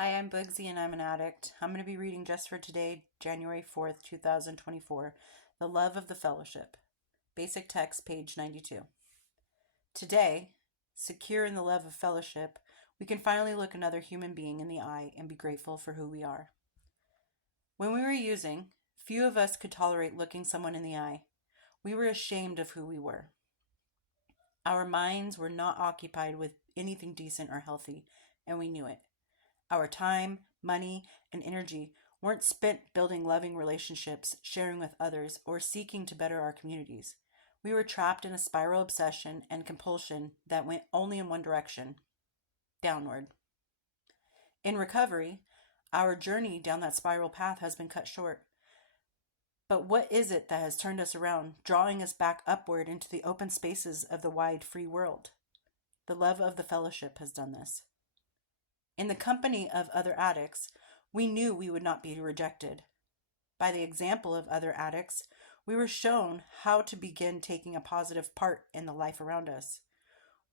Hi, I'm Bugsy and I'm an addict. I'm going to be reading just for today, January 4th, 2024, The Love of the Fellowship. Basic text, page 92. Today, secure in the love of fellowship, we can finally look another human being in the eye and be grateful for who we are. When we were using, few of us could tolerate looking someone in the eye. We were ashamed of who we were. Our minds were not occupied with anything decent or healthy, and we knew it. Our time, money, and energy weren't spent building loving relationships, sharing with others, or seeking to better our communities. We were trapped in a spiral obsession and compulsion that went only in one direction, downward. In recovery, our journey down that spiral path has been cut short. But what is it that has turned us around, drawing us back upward into the open spaces of the wide, free world? The love of the fellowship has done this. In the company of other addicts, we knew we would not be rejected. By the example of other addicts, we were shown how to begin taking a positive part in the life around us.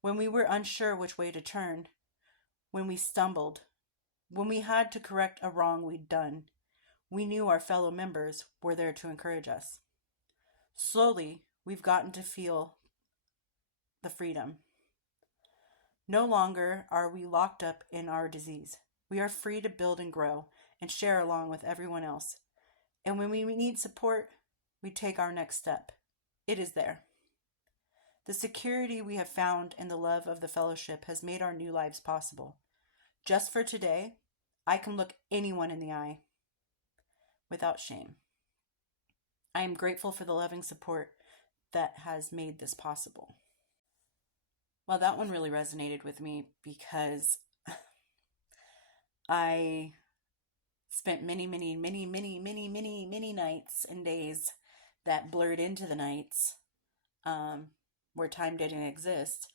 When we were unsure which way to turn, when we stumbled, when we had to correct a wrong we'd done, we knew our fellow members were there to encourage us. Slowly, we've gotten to feel the freedom. No longer are we locked up in our disease. We are free to build and grow and share along with everyone else. And when we need support, we take our next step. It is there. The security we have found in the love of the fellowship has made our new lives possible. Just for today, I can look anyone in the eye without shame. I am grateful for the loving support that has made this possible. Well, that one really resonated with me because I spent many nights and days that blurred into the nights where time didn't exist,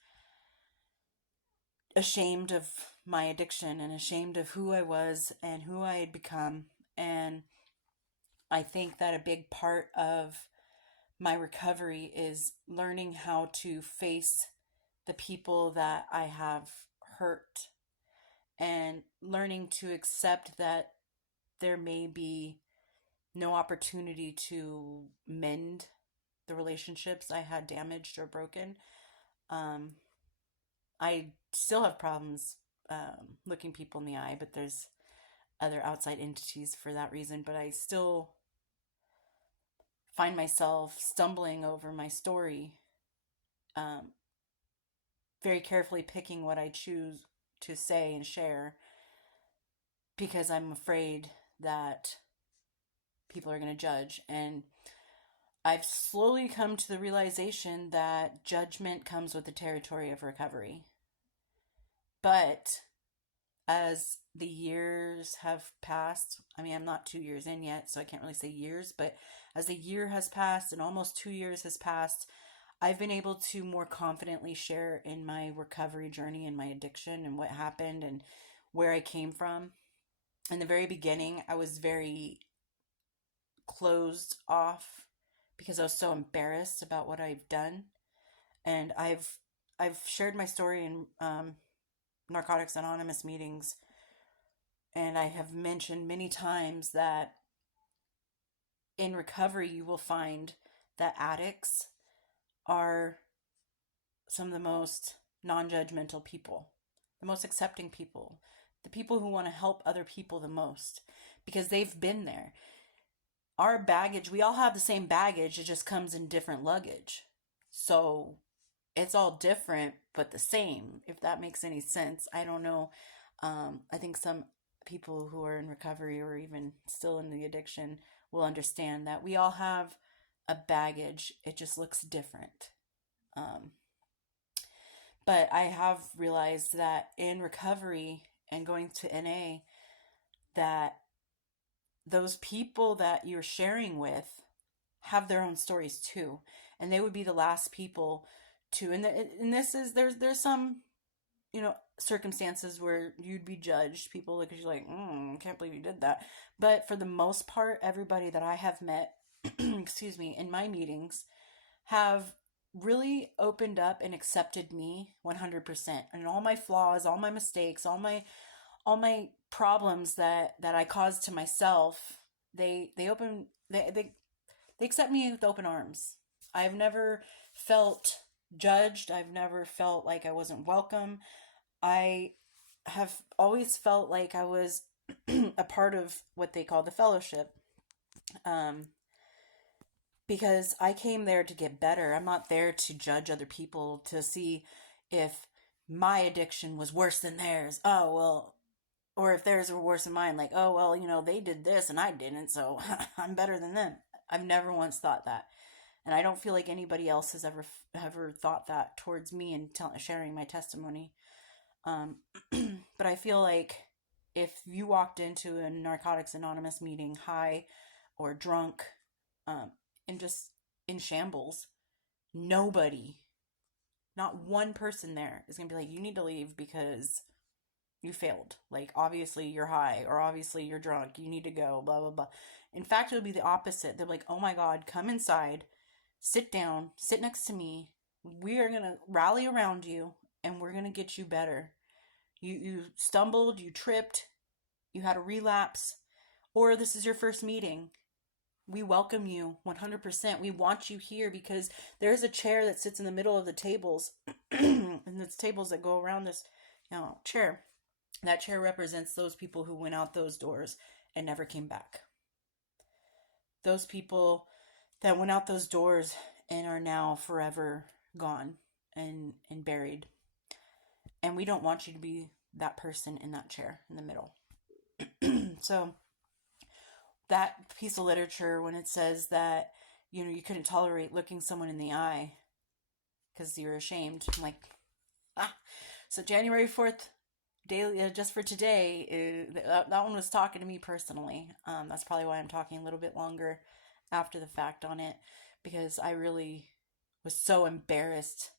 ashamed of my addiction and ashamed of who I was and who I had become. And I think that a big part of my recovery is learning how to face the people that I have hurt and learning to accept that there may be no opportunity to mend the relationships I had damaged or broken. I still have problems looking people in the eye, but there's other outside entities for that reason. But I still find myself stumbling over my story, very carefully picking what I choose to say and share because I'm afraid that people are going to judge. And I've slowly come to the realization that judgment comes with the territory of recovery. But as the years have passed, I mean, I'm not 2 years in yet, so I can't really say years, but as the year has passed and almost 2 years has passed, I've been able to more confidently share in my recovery journey and my addiction and what happened and where I came from. In the very beginning, I was very closed off because I was so embarrassed about what I've done. And I've shared my story in Narcotics Anonymous meetings, and I have mentioned many times that in recovery you will find that addicts are some of the most non-judgmental people, the most accepting people, the people who want to help other people the most because they've been there. Our baggage, we all have the same baggage, it just comes in different luggage. So it's all different, but the same, if that makes any sense. I don't know. I think some people who are in recovery or even still in the addiction will understand that we all have a baggage. It just looks different. But I have realized that in recovery and going to NA, that those people that you're sharing with have their own stories too, and they would be the last people to. And this is there's some circumstances where you'd be judged. People look at you like, I can't believe you did that. But for the most part, everybody that I have met, excuse me, in my meetings, have really opened up and accepted me 100%, and all my flaws, all my mistakes, all my problems that I caused to myself, they accept me with open arms. I've never felt judged. I've never felt like I wasn't welcome. I have always felt like I was a part of what they call the fellowship. Um, because I came there to get better. I'm not there to judge other people to see if my addiction was worse than theirs. Oh, well, or if theirs were worse than mine, like, oh, well, they did this and I didn't, so I'm better than them. I've never once thought that. And I don't feel like anybody else has ever thought that towards me and sharing my testimony. Um, but I feel like if you walked into a Narcotics Anonymous meeting high or drunk, um, and just in shambles, nobody, not one person there is going to be like, you need to leave because you failed. Like, obviously you're high or obviously you're drunk. You need to go, blah, blah, blah. In fact, it'll be the opposite. They're like, oh my God, come inside, sit down, sit next to me. We are going to rally around you and we're going to get you better. You stumbled, you tripped, you had a relapse, or this is your first meeting. We welcome you 100%. We want you here because there's a chair that sits in the middle of the tables, and it's tables that go around this, chair. That chair represents those people who went out those doors and never came back. Those people that went out those doors and are now forever gone and buried. And we don't want you to be that person in that chair in the middle. So that piece of literature, when it says that, you couldn't tolerate looking someone in the eye because you're ashamed, I'm like, So January 4th, daily, just for today, that one was talking to me personally. That's probably why I'm talking a little bit longer after the fact on it, because I really was so embarrassed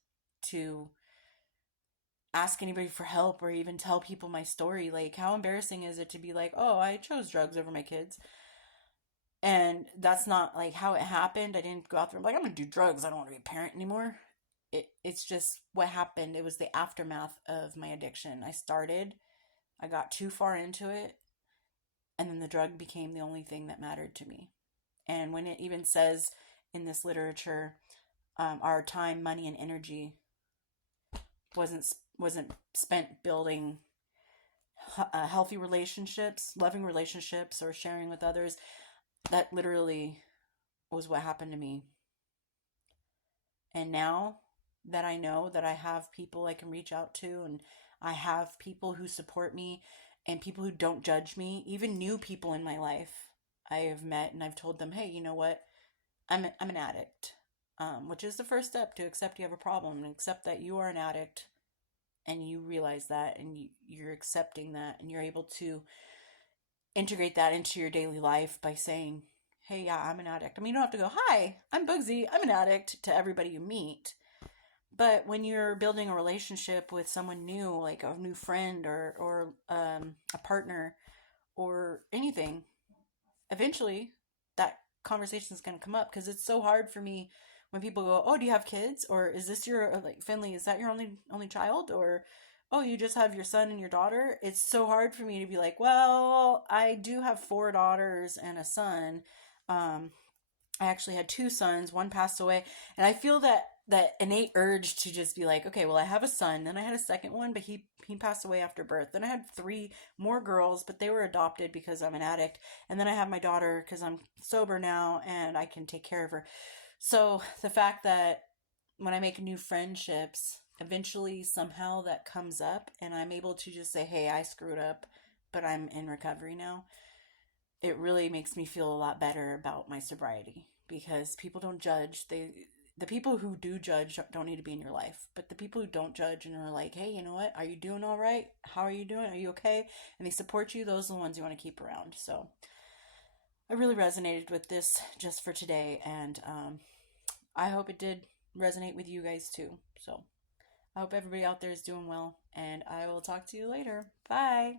to ask anybody for help or even tell people my story. Like, how embarrassing is it to be like, oh, I chose drugs over my kids? And that's not like how it happened. I didn't go out there and be like, I'm gonna do drugs, I don't want to be a parent anymore. It's just what happened. It was the aftermath of my addiction. I got too far into it, and then the drug became the only thing that mattered to me. And when it even says in this literature, our time, money, and energy wasn't spent building healthy relationships, loving relationships, or sharing with others. That literally was what happened to me. And now that I know that I have people I can reach out to, and I have people who support me and people who don't judge me, even new people in my life I have met, and I've told them, hey, you know what? I'm an addict, which is the first step to accept you have a problem and accept that you are an addict, and you realize that, and you're accepting that, and you're able to integrate that into your daily life by saying, hey, yeah, I'm an addict. I mean, you don't have to go, hi, I'm Bugsy, I'm an addict to everybody you meet. But when you're building a relationship with someone new, like a new friend or a partner or anything, eventually that conversation is going to come up, because it's so hard for me when people go, oh, do you have kids? Or is this your, like, Finley, is that your only child? Or, oh, you just have your son and your daughter? It's so hard for me to be like, well, I do have 4 daughters and a son. I actually had 2 sons, one passed away, and I feel that innate urge to just be like, okay, well, I have a son, then I had a second one, but he passed away after birth. Then I had 3 more girls, but they were adopted because I'm an addict. And then I have my daughter because I'm sober now and I can take care of her. So the fact that when I make new friendships, eventually somehow that comes up and I'm able to just say, hey, I screwed up, but I'm in recovery now, it really makes me feel a lot better about my sobriety, because people don't judge. The people who do judge don't need to be in your life, but the people who don't judge and are like, hey, you know what? Are you doing all right? How are you doing? Are you okay? And they support you. Those are the ones you want to keep around. So I really resonated with this just for today, and I hope it did resonate with you guys too. So I hope everybody out there is doing well, and I will talk to you later. Bye.